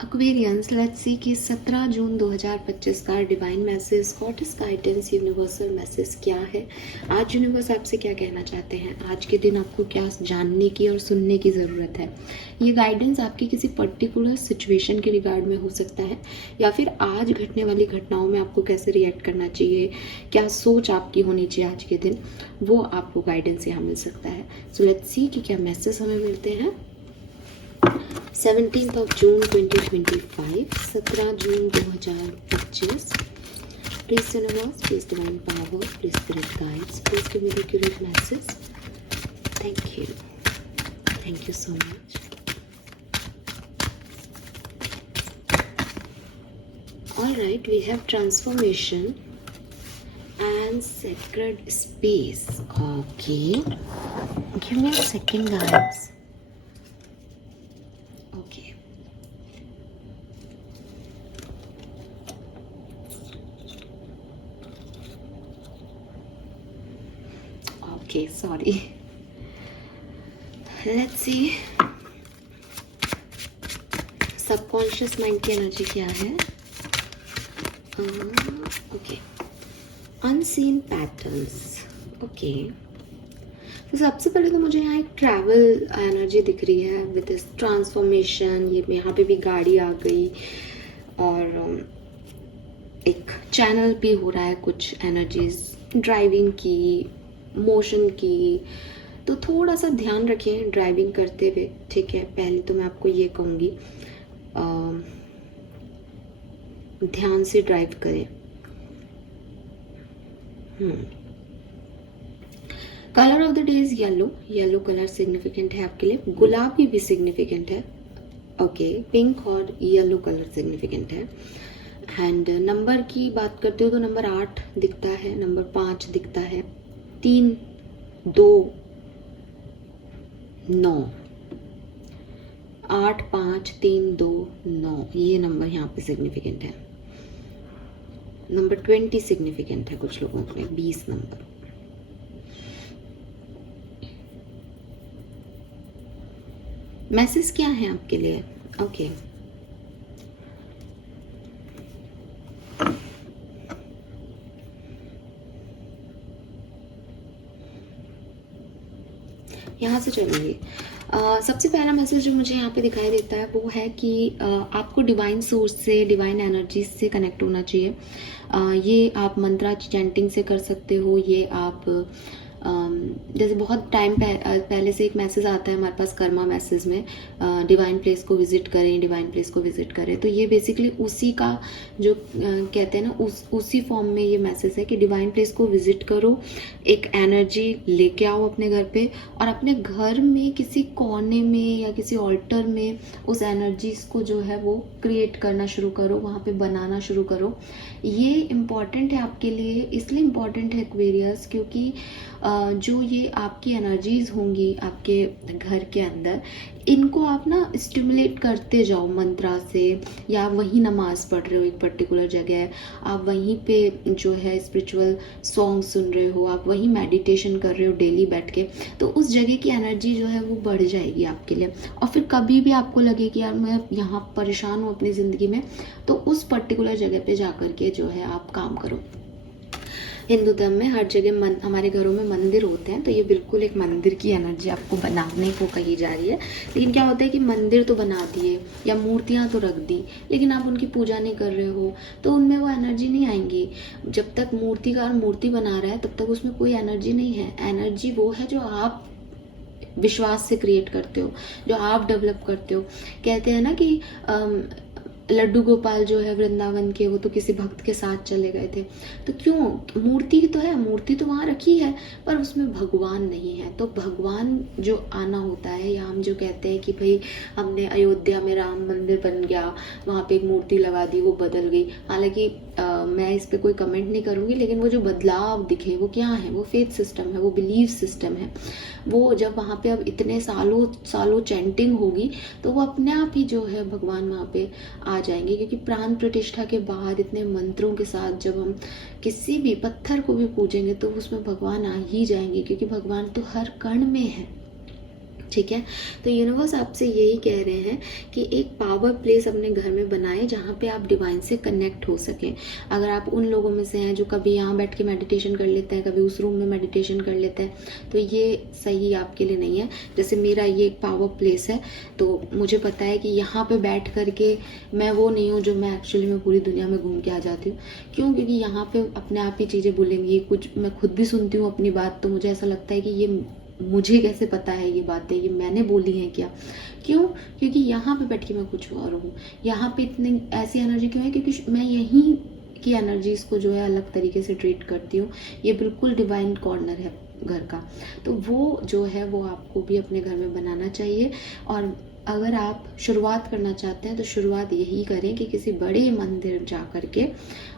Aquarians, let's see कि 17 जून 2025 का divine message, God is guidance, universal message क्या है। आज यूनिवर्स आपसे क्या कहना चाहते हैं, आज के दिन आपको क्या जानने की और सुनने की ज़रूरत है। ये गाइडेंस आपकी किसी पर्टिकुलर सिचुएशन के रिगार्ड में हो सकता है, या फिर आज घटने वाली घटनाओं में आपको कैसे रिएक्ट करना चाहिए, क्या सोच आपकी होनी चाहिए आज के दिन, वो आपको गाइडेंस यहाँ मिल सकता है। सो लेट्स सी कि क्या मैसेज हमें मिलते हैं। 17th of June 2025, 17 June 2025. Please universe, please divine power, please spirit guides, please give me the accurate message. Thank you. Thank you so much. Alright, we have transformation and sacred space. Okay. Give me a second, guys. Okay. Okay, sorry. Let's see. Subconscious mind की energy क्या है। Okay, unseen patterns. Okay, तो सबसे पहले तो मुझे यहाँ एक ट्रैवल एनर्जी दिख रही है विद दिस ट्रांसफॉर्मेशन। ये यहाँ पे भी गाड़ी आ गई और एक चैनल भी हो रहा है, कुछ एनर्जीज ड्राइविंग की, मोशन की। तो थोड़ा सा ध्यान रखें ड्राइविंग करते हुए, ठीक है। पहले तो मैं आपको ये कहूँगी, ध्यान से ड्राइव करें। Colour of the day is yellow. Yellow colour significant है आपके लिए। गुलाबी भी सिग्निफिकेंट है। ओके, पिंक और येलो कलर सिग्निफिकेंट है। एंड नंबर की बात करते हो तो नंबर 8 दिखता है, नंबर 5 दिखता है, 3, 2, 9, 8, 5, 3, 2, 9 ये नंबर यहाँ पे सिग्निफिकेंट है। नंबर 20 सिग्निफिकेंट है कुछ लोगों के लिए, 20 नंबर। मैसेज क्या है आपके लिए। ओके, यहाँ से चलेंगे। सबसे पहला मैसेज जो मुझे यहाँ पे दिखाई देता है वो है कि आपको डिवाइन सोर्स से, डिवाइन एनर्जी से कनेक्ट होना चाहिए। ये आप मंत्रा चैंटिंग से कर सकते हो। ये आप जैसे बहुत टाइम पहले से एक मैसेज आता है हमारे पास कर्मा मैसेज में, डिवाइन प्लेस को विजिट करें, डिवाइन प्लेस को विजिट करें। तो ये बेसिकली उसी का जो कहते हैं ना, उसी फॉर्म में ये मैसेज है कि डिवाइन प्लेस को विजिट करो, एक एनर्जी लेके आओ अपने घर पे, और अपने घर में किसी कोने में या किसी ऑल्टर में उस एनर्जीज को जो है वो क्रिएट करना शुरू करो, वहाँ पे बनाना शुरू करो। ये इम्पॉर्टेंट है आपके लिए। इसलिए इम्पॉर्टेंट है एक्वेरियस, क्योंकि जो ये आपकी एनर्जीज होंगी आपके घर के अंदर, इनको आप ना स्टिमुलेट करते जाओ मंत्रा से, या वहीं नमाज पढ़ रहे हो एक पर्टिकुलर जगह, आप वहीं पे जो है स्पिरिचुअल सॉन्ग सुन रहे हो, आप वहीं मेडिटेशन कर रहे हो डेली बैठ के, तो उस जगह की एनर्जी जो है वो बढ़ जाएगी आपके लिए। और फिर कभी भी आपको लगे कि यार मैं यहाँ परेशान हूँ अपनी ज़िंदगी में, तो उस पर्टिकुलर जगह पे जा कर के जो है आप काम करो। हिंदू धर्म में हर जगह हमारे घरों में मंदिर होते हैं, तो ये बिल्कुल एक मंदिर की एनर्जी आपको बनाने को कही जा रही है। लेकिन क्या होता है कि मंदिर तो बना दिए या मूर्तियाँ तो रख दी, लेकिन आप उनकी पूजा नहीं कर रहे हो, तो उनमें वो एनर्जी नहीं आएंगी। जब तक मूर्तिकार मूर्ति बना रहा है तब तक उसमें कोई एनर्जी नहीं है। एनर्जी वो है जो आप विश्वास से क्रिएट करते हो, जो आप डेवलप करते हो। कहते हैं ना कि लड्डू गोपाल जो है वृंदावन के, वो तो किसी भक्त के साथ चले गए थे। तो क्यों, मूर्ति तो है, मूर्ति तो वहाँ रखी है, पर उसमें भगवान नहीं है। तो भगवान जो आना होता है, या हम जो कहते हैं कि भाई हमने अयोध्या में राम मंदिर बन गया, वहाँ पे एक मूर्ति लगा दी, वो बदल गई। हालांकि मैं इस पर कोई कमेंट नहीं करूँगी, लेकिन वो जो बदलाव दिखे वो क्या है, वो फेथ सिस्टम है, वो बिलीफ सिस्टम है। वो जब वहाँ पे अब इतने सालों सालों चैंटिंग होगी, तो वो अपने आप ही जो है भगवान वहाँ पे आ जाएंगे। क्योंकि प्राण प्रतिष्ठा के बाद इतने मंत्रों के साथ जब हम किसी भी पत्थर को भी पूजेंगे तो उसमें भगवान आ ही जाएंगे, क्योंकि भगवान तो हर कण में है। ठीक है। तो यूनिवर्स आपसे यही कह रहे हैं कि एक पावर प्लेस अपने घर में बनाएं जहाँ पे आप डिवाइन से कनेक्ट हो सकें। अगर आप उन लोगों में से हैं जो कभी यहाँ बैठ के मेडिटेशन कर लेते हैं, कभी उस रूम में मेडिटेशन कर लेते हैं, तो ये सही आपके लिए नहीं है। जैसे मेरा ये एक पावर प्लेस है, तो मुझे पता है कि यहाँ पे बैठ करके मैं वो नहीं हूँ जो मैं एक्चुअली में पूरी दुनिया में घूम के आ जाती हूँ। क्यों? क्योंकि यहाँ पे अपने आप ही चीज़ें बोलेंगी, कुछ मैं खुद भी सुनती हूँ अपनी बात, तो मुझे ऐसा लगता है कि ये मुझे कैसे पता है ये बातें, ये मैंने बोली हैं क्या? क्यों? क्योंकि यहाँ पे बैठ के मैं कुछ और हूँ। यहाँ पे इतनी ऐसी एनर्जी क्यों है? क्योंकि मैं यहीं की एनर्जीज को जो है अलग तरीके से ट्रीट करती हूँ। ये बिल्कुल डिवाइन कॉर्नर है घर का, तो वो जो है वो आपको भी अपने घर में बनाना चाहिए। और अगर आप शुरुआत करना चाहते हैं तो शुरुआत यही करें कि किसी बड़े मंदिर जा करके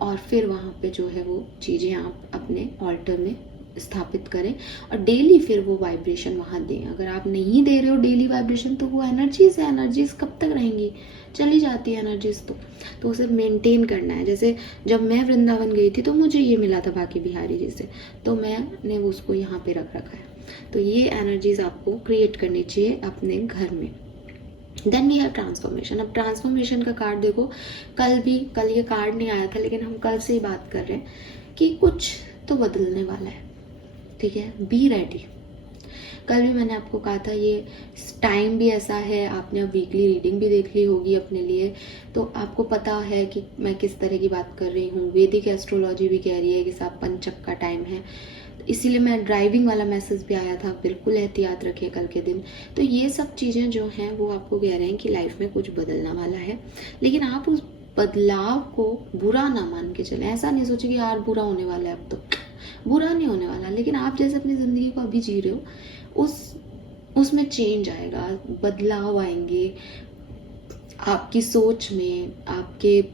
और फिर वहाँ पे जो है वो चीज़ें आप अपने ऑल्टर में स्थापित करें और डेली फिर वो वाइब्रेशन वहाँ दें। अगर आप नहीं दे रहे हो डेली वाइब्रेशन, तो वो एनर्जीज कब तक रहेंगी? चली जाती है एनर्जीज। तो उसे मेंटेन करना है। जैसे जब मैं वृंदावन गई थी तो मुझे ये मिला था बाकी बिहारी जी से, तो मैंने उसको यहाँ पे रखा है। तो ये एनर्जीज आपको क्रिएट करनी चाहिए अपने घर में। Then we have transformation. अब ट्रांसफॉर्मेशन का कार्ड देखो, कल ये कार्ड नहीं आया था, लेकिन हम कल से ही बात कर रहे हैं कि कुछ तो बदलने वाला है। ठीक है, बी रेडी। कल भी मैंने आपको कहा था ये टाइम भी ऐसा है, आपने अब वीकली रीडिंग भी देख ली होगी अपने लिए, तो आपको पता है कि मैं किस तरह की बात कर रही हूँ। वैदिक एस्ट्रोलॉजी भी कह रही है कि सब पंचक का टाइम है, इसीलिए मैं ड्राइविंग वाला मैसेज भी आया था, बिल्कुल एहतियात रखिए कल के दिन। तो ये सब चीज़ें जो हैं वो आपको कह रहे हैं कि लाइफ में कुछ बदलने वाला है, लेकिन आप उस बदलाव को बुरा ना मान के चलें। ऐसा नहीं सोचे कि यार बुरा होने वाला है, अब तो बुरा नहीं होने वाला, लेकिन आप जैसे अपनी ज़िंदगी को अभी जी रहे हो उसमें चेंज आएगा, बदलाव आएंगे आपकी सोच में, आपके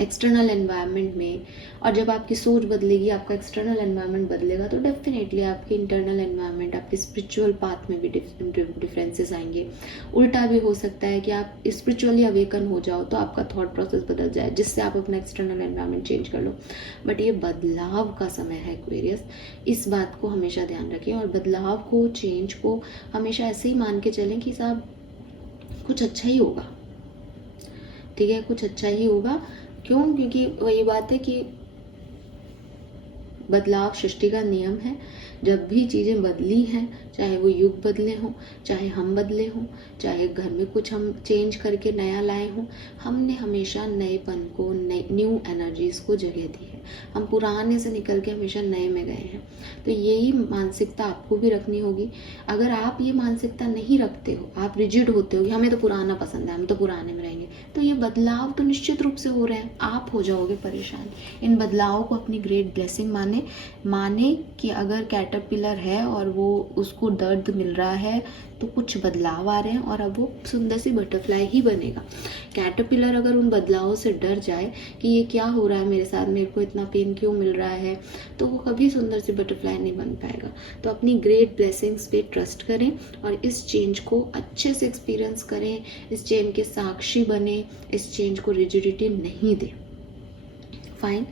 एक्सटर्नल एनवायरनमेंट में। और जब आपकी सोच बदलेगी, आपका एक्सटर्नल एनवायरनमेंट बदलेगा, तो डेफिनेटली आपके इंटरनल एनवायरनमेंट, आपके स्पिरिचुअल पाथ में भी डिफरेंसेस आएंगे। उल्टा भी हो सकता है कि आप स्पिरिचुअली अवेकन हो जाओ तो आपका थॉट प्रोसेस बदल जाए, जिससे आप अपना एक्सटर्नल एनवायरनमेंट चेंज कर लो। बट ये बदलाव का समय है एक्वेरियस, इस बात को हमेशा ध्यान रखें। और बदलाव को, चेंज को हमेशा ऐसे ही मान के चलें कि साहब कुछ अच्छा ही होगा। ठीक है, कुछ अच्छा ही होगा। क्यों? क्योंकि वही बात है कि बदलाव सृष्टि का नियम है। जब भी चीज़ें बदली हैं, चाहे वो युग बदले हों, चाहे हम बदले हों, चाहे घर में कुछ हम चेंज करके नया लाए हों, हमने हमेशा नएपन को, न्यू एनर्जीज को जगह दी है। हम पुराने से निकल के हमेशा नए में गए हैं। तो यही मानसिकता आपको भी रखनी होगी। अगर आप ये मानसिकता नहीं रखते हो, आप रिजिड होते हो कि हमें तो पुराना पसंद है, हम तो पुराने में रहेंगे, तो ये बदलाव तो निश्चित रूप से हो रहे हैं, आप हो जाओगे परेशान। इन बदलावों को अपनी ग्रेट ब्लेसिंग माने कि अगर कैटरपिलर है और वो उसको दर्द मिल रहा है, तो कुछ बदलाव आ रहे हैं और अब वो सुंदर सी बटरफ्लाई ही बनेगा। कैटरपिलर अगर उन बदलावों से डर जाए कि ये क्या हो रहा है मेरे साथ, मेरे को इतना पेन क्यों मिल रहा है, तो वो कभी सुंदर सी बटरफ्लाई नहीं बन पाएगा। तो अपनी ग्रेट ब्लेसिंग्स पे ट्रस्ट करें और इस चेंज को अच्छे से एक्सपीरियंस करें, इस चेंज के साक्षी बने, इस चेंज को रिजिडिटी नहीं दें। Fine.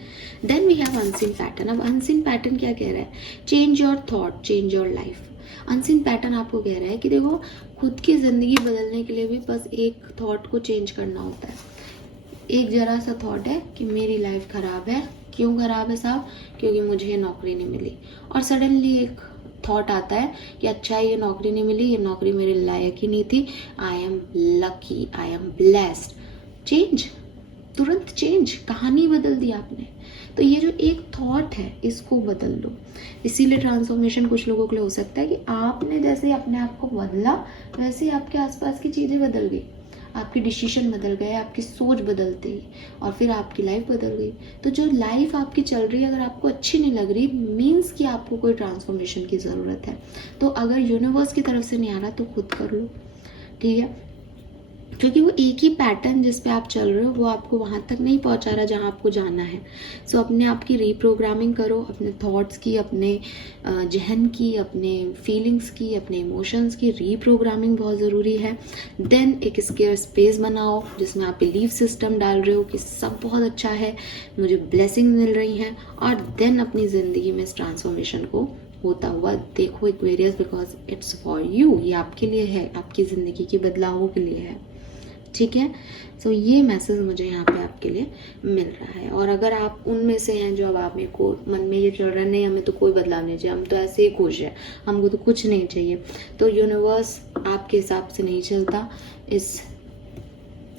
Then we have unseen pattern. अब अनसीन पैटर्न क्या कह रहा है? Change your thought, change your life. Unseen pattern आपको कह रहा है कि देखो, खुद की ज़िंदगी बदलने के लिए भी बस एक थॉट को चेंज करना होता है। एक जरा सा थॉट है कि मेरी लाइफ ख़राब है। क्यों ख़राब है साहब? क्योंकि मुझे नौकरी नहीं मिली। और सडनली एक थॉट आता है कि अच्छा ये नौकरी नहीं मिली, ये नौकरी मेरे लायक ही नहीं थी, I am lucky, I am blessed. Change, तुरंत चेंज, कहानी बदल दी आपने। तो ये जो एक थॉट है, इसको बदल लो। इसीलिए ट्रांसफॉर्मेशन कुछ लोगों के लिए हो सकता है कि आपने जैसे अपने आप को बदला, वैसे ही आपके आसपास की चीज़ें बदल गई, आपकी डिसीजन बदल गए, आपकी सोच बदलते ही, और फिर आपकी लाइफ बदल गई। तो जो लाइफ आपकी चल रही है, अगर आपको अच्छी नहीं लग रही, मीन्स कि आपको कोई ट्रांसफॉर्मेशन की ज़रूरत है। तो अगर यूनिवर्स की तरफ से नहीं आ रहा तो खुद कर लो। ठीक है, क्योंकि वो एक ही पैटर्न जिस पे आप चल रहे हो वो आपको वहाँ तक नहीं पहुँचा रहा जहाँ आपको जाना है। सो अपने आप की रीप्रोग्रामिंग करो, अपने थॉट्स की, अपने जहन की, अपने फीलिंग्स की, अपने इमोशंस की रीप्रोग्रामिंग बहुत ज़रूरी है। देन एक स्केयर स्पेस बनाओ जिसमें आप बिलीफ सिस्टम डाल रहे हो कि सब बहुत अच्छा है, मुझे ब्लेसिंग मिल रही हैं, और देन अपनी ज़िंदगी में इस ट्रांसफॉर्मेशन को होता हुआ देखो Aquarius, because it's for you, ये आपके लिए है, आपकी ज़िंदगी के बदलावों के लिए है, ठीक है। सो ये मैसेज मुझे यहाँ पे आपके लिए मिल रहा है। और अगर आप उनमें से हैं जो अब आप मेरे को मन में ये चल रहा है, नहीं हमें तो कोई बदलाव नहीं चाहिए, हम तो ऐसे ही खुश हैं, हमको तो कुछ नहीं चाहिए, तो यूनिवर्स आपके हिसाब से नहीं चलता, इस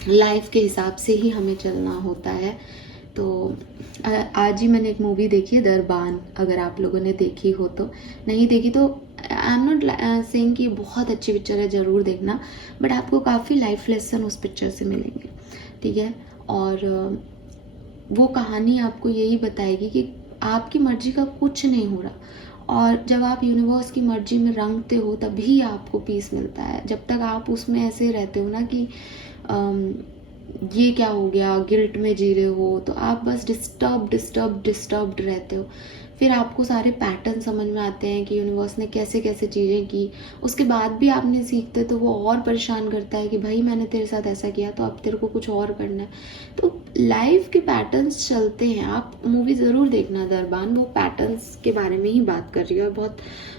लाइफ के हिसाब से ही हमें चलना होता है। तो आज ही मैंने एक मूवी देखी है दरबान, अगर आप लोगों ने देखी हो तो, नहीं देखी तो आई एम नॉट सेइंग कि बहुत अच्छी पिक्चर है, ज़रूर देखना, बट आपको काफ़ी लाइफ लेसन उस पिक्चर से मिलेंगे, ठीक है। और वो कहानी आपको यही बताएगी कि आपकी मर्जी का कुछ नहीं हो रहा, और जब आप यूनिवर्स की मर्जी में रंगते हो तभी आपको पीस मिलता है। जब तक आप उसमें ऐसे रहते हो ना कि ये क्या हो गया, गिल्ट में जी रहे हो, तो आप बस डिस्टर्ब्ड रहते हो। फिर आपको सारे पैटर्न समझ में आते हैं कि यूनिवर्स ने कैसे कैसे चीज़ें की, उसके बाद भी आप नहीं सीखते तो वो और परेशान करता है कि भाई मैंने तेरे साथ ऐसा किया तो अब तेरे को कुछ और करना है। तो लाइफ के पैटर्न्स चलते हैं, आप मूवी ज़रूर देखना दरबान, वो पैटर्न्स के बारे में ही बात कर रही है। और बहुत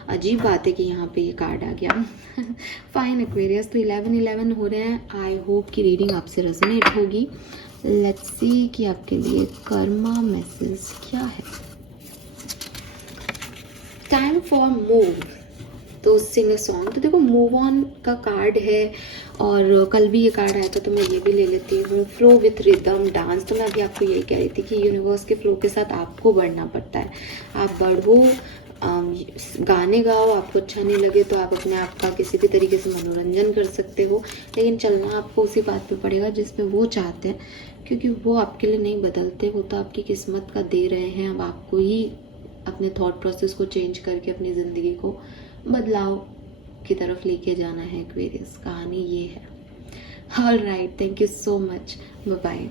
अजीब बात है कि यहाँ पे ये कार्ड आ गया। फाइन एक्वेरियस, तो 11-11 हो रहे हैं। आई होप कि रीडिंग आपसे रेजोनेट होगी। लेट्स सी कि आपके लिए कर्मा मैसेज क्या है। टाइम फॉर मूव, तो सिंग अ सॉन्ग। तो देखो मूव ऑन का कार्ड है, और कल भी ये कार्ड आया था तो मैं ये भी ले लेती हूँ। फ्लो विथ रिदम डांस, तो मैं अभी आपको यही कह रही थी कि यूनिवर्स के फ्लो के साथ आपको बढ़ना पड़ता है। आप बढ़ो, गाने गाओ, आपको अच्छा नहीं लगे तो आप अपने आप का किसी भी तरीके से मनोरंजन कर सकते हो, लेकिन चलना आपको उसी बात पे पड़ेगा जिस पे वो चाहते हैं, क्योंकि वो आपके लिए नहीं बदलते, वो तो आपकी किस्मत का दे रहे हैं। अब आपको ही अपने थॉट प्रोसेस को चेंज करके अपनी ज़िंदगी को बदलाव की तरफ लेके जाना है। एक्वेरियस कहानी ये है। All right, thank you so much, bye bye.